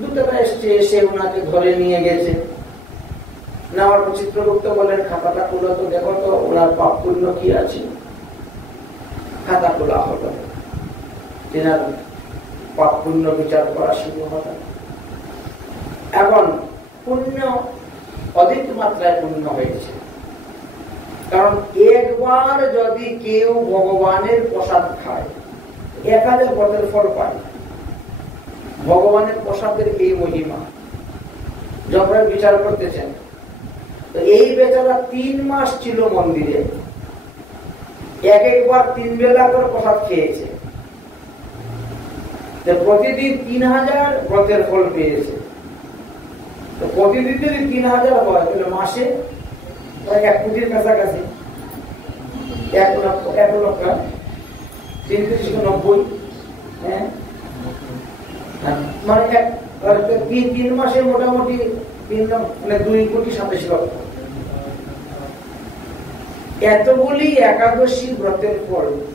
দূতেরা এসছে, এসে ওনাকে ধরে নিয়ে গেছে। নেওয়ার পর চিত্রগুপ্ত বলেন, খাতাটা খুলো তো, দেখো তো ওনার পাপ পুণ্য কি আছে। খাতা খোলা হলো, তেনার পাপ পুণ্য বিচার করা শুরু হলো। এখন পুণ্য অধিক মাত্রায় পুণ্য হয়েছে, কারণ একবার যদি কেউ ভগবানের প্রসাদ খায় 1000 ব্রতের ফল পায়। ভগবানের প্রসাদের এই মহিমা যখন বিচার করতেছেন, তো এই বেচারা 3 মাস ছিল মন্দিরে, একবার 3 বেলা করে প্রসাদ খেয়েছে, প্রতিদিন 3000 ব্রতের ফল পেয়েছে। তো প্রতিদিন যদি 3000 হয়, তাহলে মাসে 1 কোটির কাছাকাছি, 1 লক্ষ 390, হ্যাঁ, মানে 3 মাসে মোটামুটি 2 কোটি 27 লক্ষ। এতগুলি একাদশী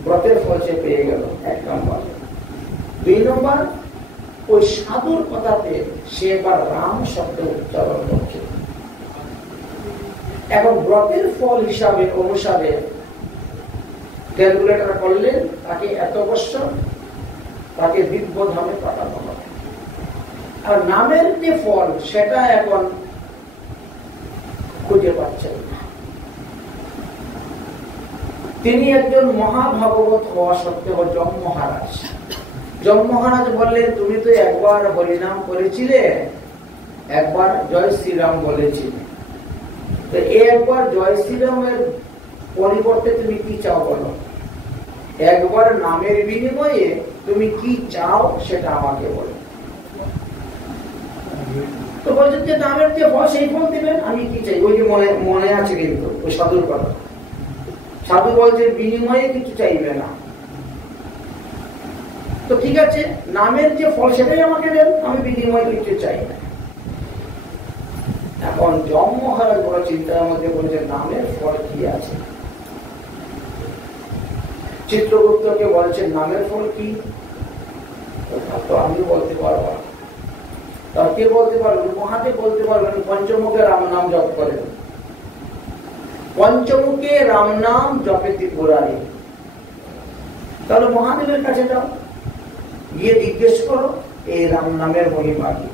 ব্রতের ফল সে পেয়ে গেল, 1 নম্বর। 2 নম্বর, ওই সাধুর কথাতে সে এবার রাম শব্দ উচ্চারণ করছে। এখন ব্রতের ফল হিসাবে অনুসারে ক্যালকুলেটর করলেন, তাকে এত বছর তাকে দিব্য ধামে পাঠানো হবে। আর নামের যে ফল সেটা এখন খুঁজে পাচ্ছেন না। তিনি একজন মহাভাগবত হওয়া সত্ত্বেও যম মহারাজ বললেন, তুমি তো একবার হরিনাম করেছিলে, একবার জয় শ্রীরাম বলেছিলে, তো একবার জয় শ্রীরামের পরিবর্তে তুমি কি চাও বলো? একবার নামের বিনিময়ে তুমি কি চাও সেটা আমাকে বলো। তো বলছেন যে নামের যে ফল সেই ফল দিবেন, আমি কি চাই? ওই যে মনে আছে কিন্তু ওই সাধুর কথা, সাধু বলছে বিনিময়ে কিছু চাইবে না। তো ঠিক আছে, নামের যে ফল সেটাই আমাকে দেন, আমি বিনিময়ে কিছু চাই না। এখন যম মহারাজ বড় চিন্তার মধ্যে বলছে, নামের ফল কি আছে? চিত্রগুপ্তকে বলছেন, নামের ফল কি? তো আমিও বলতে পারবো না। তার কে বলতে পারবেন? মহাদেব বলতে পারবেন। পঞ্চমুখে রাম নাম জপ করেন, পঞ্চমুখে রাম নাম জপে ত্রিপুরারি। তাহলে মহাদেবের কাছে যাও, গিয়ে জিজ্ঞেস করো এই রাম নামের মহিমা কি।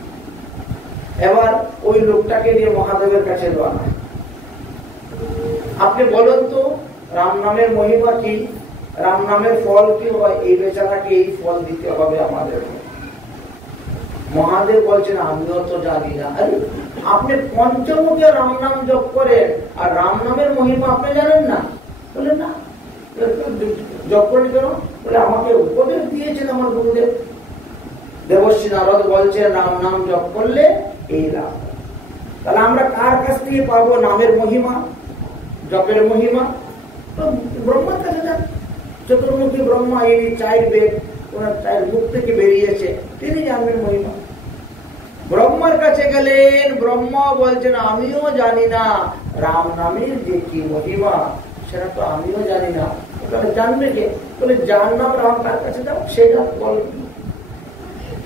এবার ওই লোকটাকে নিয়ে মহাদেবের কাছে রওনা। আপনি বলুন তো রাম নামের মহিমা কি, রাম নামের ফল কি হয়? এই বেচারাকে এই ফল দিতে হবে আমাদের। মহাদেব বলছেন, আমিও তো জানি না। আপনি পঞ্চমুখে রাম নাম জপ করেন, আর রাম নামের মহিমা আপনি জানেন না? বলে না, জপ করেন কেন? বলে আমাকে উপদেশ দিয়েছেন আমার গুরুদেব। দেবশ্রী নারদ বলছেন, রাম নাম জপ করলে এই লাভ। তাহলে আমরা কার কাছ থেকে পাবো নামের মহিমা, জপের মহিমা? তো ব্রহ্মার কাছে যান। চতুর্মুখী ব্রহ্মা, এই 4 বেদ ওনার 4 মুখ থেকে বেরিয়েছে, তিনি জানবেন মহিমা। ব্রহ্মার কাছে গেলেন, ব্রহ্মা বলছেন, আমিও জানি না রাম নামের যে কি মহিমা, সেটা তো আমিও জানি না। তাহলে জানবে কে? বলে যার নাম রাম তার কাছে যাও, সেটা বল।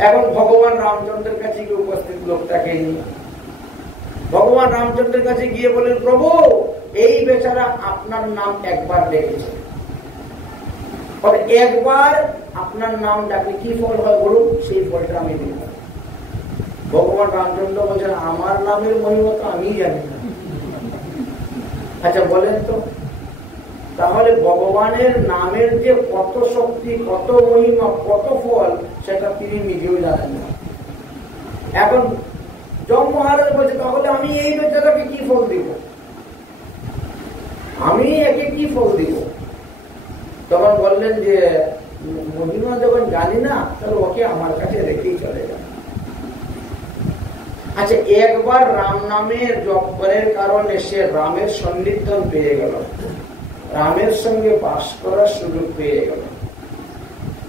এখন ভগবান রামচন্দ্রের কাছে গিয়ে উপস্থিত লোকটাকে নিয়ে ভগবান রামচন্দ্রের কাছে গিয়ে বলেন, প্রভু এই বেচারা আপনার নাম একবার ডেকেছে, একবার আপনার নাম ডাকলে কি ফল হয় বলুন, সেই ফলটা আমি দিব। ভগবান রামচন্দ্র বলছেন, আমার নামের মহিমা তো আমি জানি না, আচ্ছা বলেন তো, তাহলে ভগবানের নামের যে কত শক্তি, কত মহিমা, কত ফল, সেটা তিনি নিজেও জানেন না। এখন যম মহারাজ বলছে, তাহলে আমি এই বেচারাকে কি ফল দিব, আমি একে কি ফল দিব? তখন বললেন যে মহিমা যখন জানি না, তাহলে ওকে আমার কাছে রেখেই চলে যান। আচ্ছা, একবার রাম নামের জপ করার কারণে সে রামের সন্নিধান পেয়ে গেল, রামের সঙ্গে বাস করার সুযোগ পেয়ে গেল,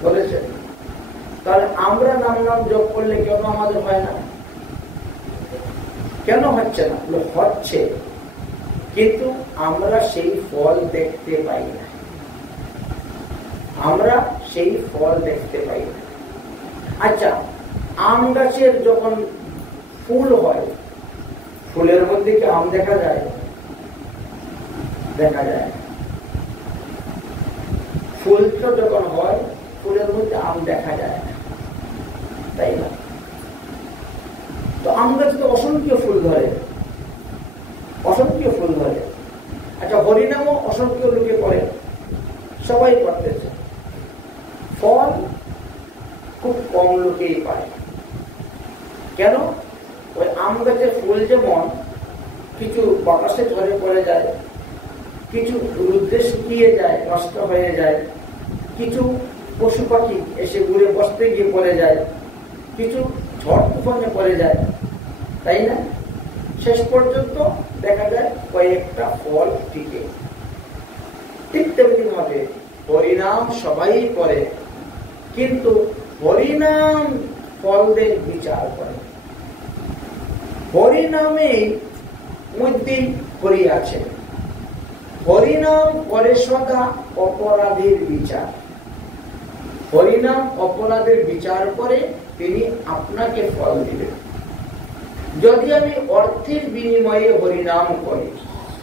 বলেছে। তাহলে আমরা নাম জপ করলে কেন আমাদের হয় না? কেন হচ্ছে না? হচ্ছে, কিন্তু আমরা সেই ফল দেখতে পাই না, আমরা সেই ফল দেখতে পাই না। আচ্ছা, আম গাছের যখন ফুল হয়, ফুলের মধ্যে কি আম দেখা যায়? দেখা যায়। ফুলটা যখন হয়, ফুলের মধ্যে আম দেখা যায় না, তাই না? তো আম গাছে তো অসংখ্য ফুল ধরে, অসংখ্য ফুল ধরে। আচ্ছা, হরিনামও অসংখ্য লোকে করে, সবাই করতেছে, ফল খুব কম লোকেই পায়। কেন? ওই আম গাছের ফুল যেমন কিছু বাতাসে ঝরে পড়ে যায়, কিছু রুদ্রে শুকিয়ে যায়, নষ্ট হয়ে যায়, কিছু পশু পাখি এসে ঘুরে বসতে গিয়ে পড়ে যায়, কিছু ঝড় তুফানে পড়ে যায়, তাই না? শেষ পর্যন্ত দেখা যায় কয়েকটা ফল টিকে। ঠিক তেমনি ভাবে হরিনাম সবাই করে, কিন্তু হরিনাম ফলদের বিচার করে। হরিনামে মধ্যে হরি আছে, হরিনাম করে সদা অপরাধের বিচার। হরিনাম অপরাধের বিচার করে, তিনি আপনাকে ফল দিবেন। যদি আমি অর্থের বিনিময়ে হরিনাম করি,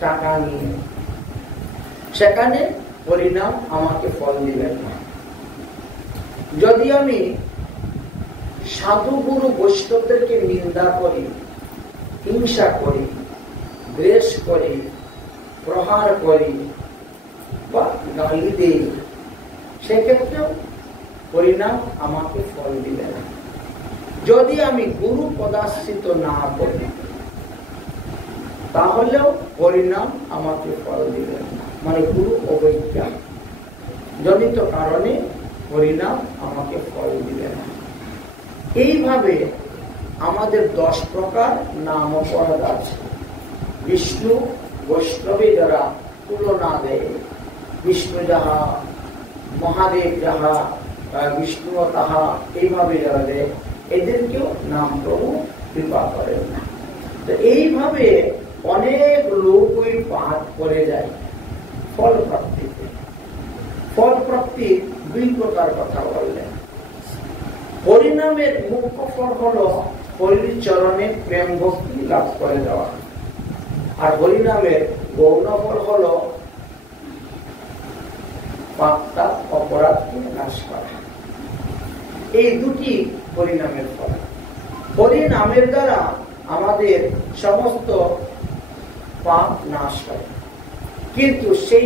টাকা নিয়ে, সেখানে হরিনাম আমাকে ফল দিবেন না। যদি আমি সাধু গুরু বৈষ্ণবদেরকে নিন্দা করি, হিংসা করি, দ্বেষ করি, প্রহার করি বা গালি দেই, সেক্ষেত্রেও হরিনাম আমাকে ফল দিবে না। যদি আমি গুরু পদাশ্রিত না করি, তাহলেও হরিনাম আমাকে ফল দিবে না। মানে গুরু অবজ্ঞা জনিত কারণে হরিনাম আমাকে ফল দিবে না। এইভাবে আমাদের 10 প্রকার নাম অপরাধ আছে। বিষ্ণু বৈষ্ণবে যারা তুলনা দেয়, বিষ্ণু যাহা, মহাদেব যাহা, বিষ্ণু তাহা, এইভাবে যারা দেয়, এদেরকেও নাম প্রভু কৃপা করেন না। তো এইভাবে অনেক লোকই পাঠ করে যায় ফল প্রাপ্তিতে। ফল প্রাপ্তির 2 প্রকার কথা বললেন। হরিনামের মুখ্য ফল হলো হরির চরণে প্রেম ভক্তি লাভ করে দেওয়া, আর হরিনামের গৌণ ফল হলো পাপটা অপরাধকে নাশ করা। এই দুটি হরিনামের ফল। হরিনামের দ্বারা আমাদের সমস্ত পাপ নাশ হয়, কিন্তু সেই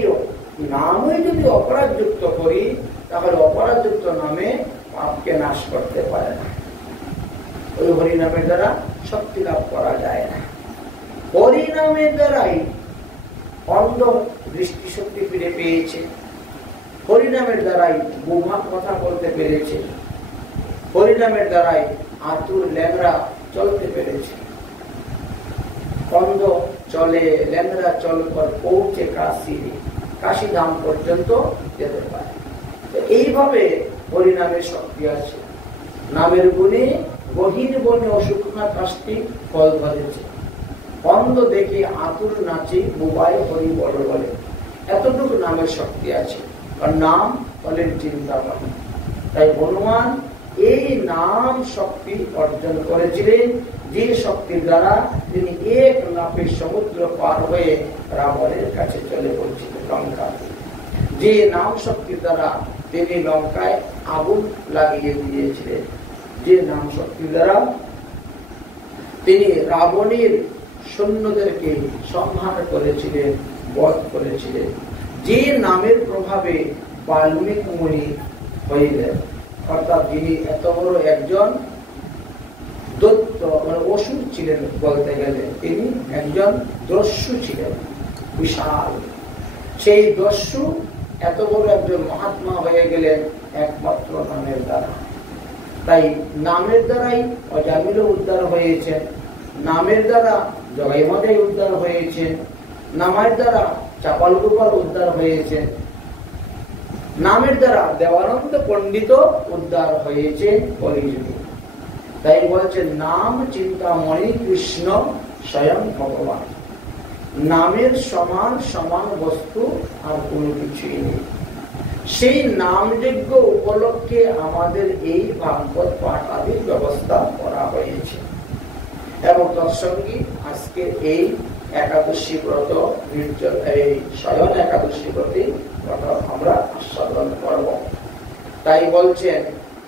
নামই যদি অপরাধযুক্ত করি, তাহলে অপরাধযুক্ত নামে পাপকে নাশ করতে পারে না। ওই হরিনামের দ্বারা শক্তি লাভ করা যায় না। হরিনামের দ্বারাই অন্ধ দৃষ্টিশক্তি ফিরে পেয়েছে, হরিনামের দ্বারাই বোমা কথা বলতে পেরেছে, হরিনামের দ্বারাই আতুর ল্যাংড়া চলতে পেরেছে। অন্ধ চলে, ল্যাংড়া চল পর পৌঁছে কাশী ধাম পর্যন্ত যেতে পারে। এইভাবে হরিনামের শক্তি আছে। নামের গুণে গহীন বনে অসুখনা কাশটি ফল ধরেছে। অন্ধ দেখে আতুর নাচে, বোবায় হরি বড় বলে। এতটুকু নামের শক্তি আছে। আর নাম বলেন চিন্তামণি। তাই হনুমান এই নাম শক্তি অর্জন করেছিলেন, যে শক্তির দ্বারা তিনি 1 লাফে সমুদ্র পার হয়ে রাবণের কাছে চলে পড়ছিলেন লঙ্কা। যে নাম শক্তির দ্বারা তিনি লঙ্কায় আগুন লাগিয়ে দিয়েছিলেন, যে নাম শক্তির দ্বারা তিনি রাবণের সৈন্যদেরকে সংহার করেছিলেন, বধ করেছিলেন। যে নামের প্রভাবে বাল্মীকি মুনি হইলেন, অর্থাৎ যিনি এত বড় একজন দৈত্য মানে অসুর ছিলেন বলতে গেলে, তিনি একজন দস্যু ছিলেন বিশাল। সেই দস্যু এত বড় একজন মহাত্মা হয়ে গেলেন একমাত্র নামের দ্বারা। তাই নামের দ্বারাই অজামিল উদ্ধার হয়েছে, নামের দ্বারা জগাই মাদাই উদ্ধার হয়েছে, নামের দ্বারা চাপাল গোপাল উদ্ধার হয়েছে, নামের দ্বারা দেবানন্দ পণ্ডিত উদ্ধার হয়েছে কলিযুগে। তাই বলছে নাম চিন্তামণি কৃষ্ণ স্বয়ং ভগবান। নামের সমান সমান বস্তু আর কোনো কিছুই নেই। সেই নাম যজ্ঞ উপলক্ষে আমাদের এই ভাগবত পাঠ আদির ব্যবস্থা করা হয়েছে এবং তৎসঙ্গে আজকে এই একাদশী ব্রত এই স্বয়ং একাদশী ব্রতে আমরা আস্বাদন করব। তাই বলছেন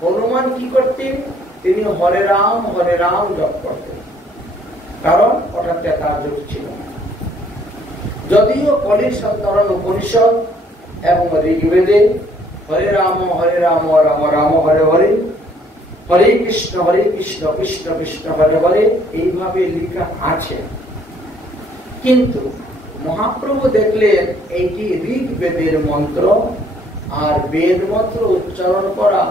হনুমান কি করতেন? তিনি হরে রাম জপ করতেন, কারণ ওটা তেতার যুগ ছিল। যদিও কলির সন্তরণ উপনিষদ এবং ঋগ্বেদে হরে রাম রাম রাম হরে হরে, হরে কৃষ্ণ কৃষ্ণ কৃষ্ণ হরে হরে এইভাবে লেখা আছে। কিন্তু মহাপ্রভু দেখলেন এইটি ঋগ্বেদের মন্ত্র, আর বেদ মন্ত্র উচ্চারণ করা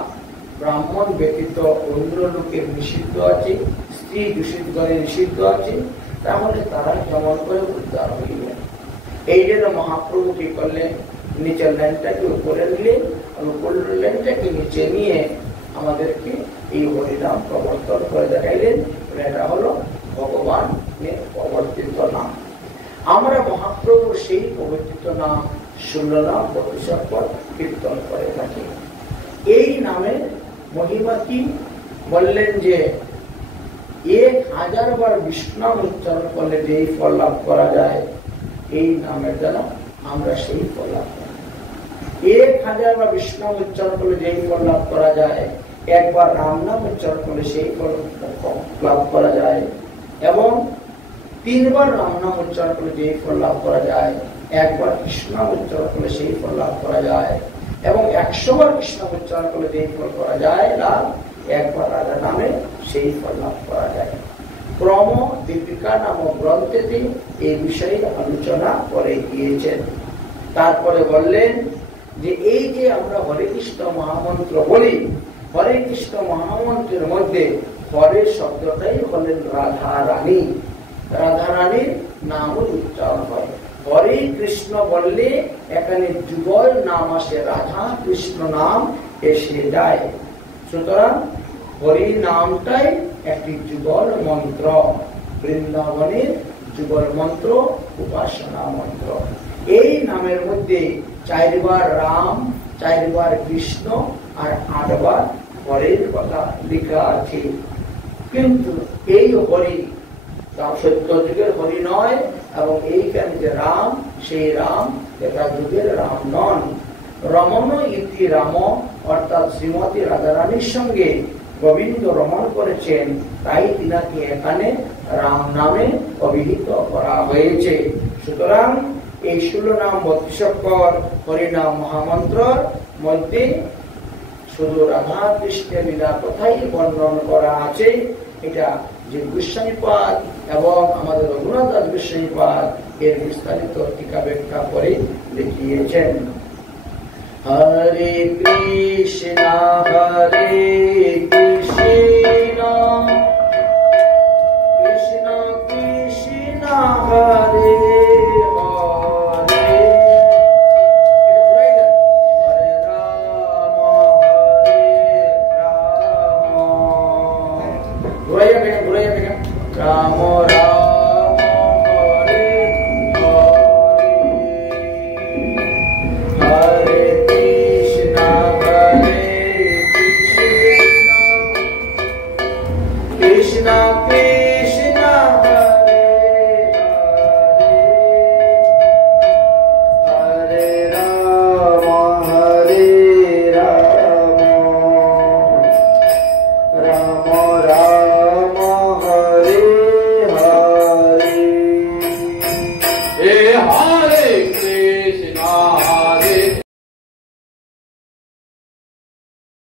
ব্রাহ্মণ ব্যতীত অন্য লোকের নিষিদ্ধ আছে, স্ত্রী দূষিতগণের নিষিদ্ধ আছে, তাহলে তারা কেমন করে উদ্ধার হইলেন? এই জন্য মহাপ্রভু কি করলেন? নিচের লাইনটাকে উপরে নিলেন, উপরের লাইনটাকে নিচে নিয়ে আমাদেরকে এই হরিনাম প্রবর্তন করে দেখাইলেন। এটা হলো ভগবানের প্রবর্তিত নাম। আমরা মহাপ্রভুর সেই প্রবর্তিত নাম 16 নাম 32 পদ কীর্তন করে থাকি। এই নামের মহিমা কি বললেন যে 1000 বার বিষ্ণু নাম উচ্চারণ করলে যেই ফল লাভ করা যায়, এই নামের দ্বারা আমরা সেই ফল লাভ করি। 1000 বার বিষ্ণু নাম উচ্চারণ করলে যেই ফল লাভ করা যায়, একবার রাম নাম উচ্চারণ করলে সেই ফল লাভ করা যায়, এবং 3 বার রাম নাম উচ্চারণ করলে যেই ফল লাভ করা যায়, একবার কৃষ্ণ নাম উচ্চারণ করলে সেই ফল লাভ করা যায়, এবং 100 বার কৃষ্ণ উচ্চারণ করলে যেই ফল করা যায় লাভ, একবার রাধা নামে সেই ফল লাভ করা যায়। ক্রম দীপিকা নামক গ্রন্থেতে এই বিষয়ে আলোচনা করে গিয়েছেন। তারপরে বললেন যে এই যে আমরা হরে কৃষ্ণ মহামন্ত্র বলি, হরে কৃষ্ণ মহামন্ত্রের মধ্যে হরে শব্দটাই হলেন রাধা রানী। রাধা রানীর নামও উচ্চারণ হয়। হরে কৃষ্ণ বললে এখানে যুগল নাম আসে, রাধা কৃষ্ণ নাম এসে যায়। সুতরাং হরি নামটাই একটি যুগল মন্ত্র, বৃন্দাবনের যুগল মন্ত্র, উপাসনা মন্ত্র। এই নামের মধ্যে 4 বার রাম, 4 বার কৃষ্ণ আর 8 বার হরের কথা লেখা আছে। কিন্তু এই হরি সত্য যুগের হরি নয়, এবং এইখানে যে রাম, সেই রাম এটা যুগের রাম নন। রমণ ইতি রাম, অর্থাৎ শ্রীমতী রাধারানীর সঙ্গে গোবিন্দ রমণ করেছেন, তাই তিনাকে এখানে রাম নামে অভিহিত করা হয়েছে। সুতরাং এই 16 নাম 32 হরিনাম মহামন্ত্রের মধ্যে শুধু রাধা কৃষ্ণের লীলা কথাই বর্ণন করা আছে। এটা যে গোস্বামীপাদ এবং আমাদের রঘুনাথ দাস গোস্বামীপাদ এর বিস্তারিত টিকা ব্যাখ্যা করে লিখিয়েছেন। হরে কৃষ্ণ হরে কৃষ্ণ কৃষ্ণ কৃষ্ণ হরে Krishna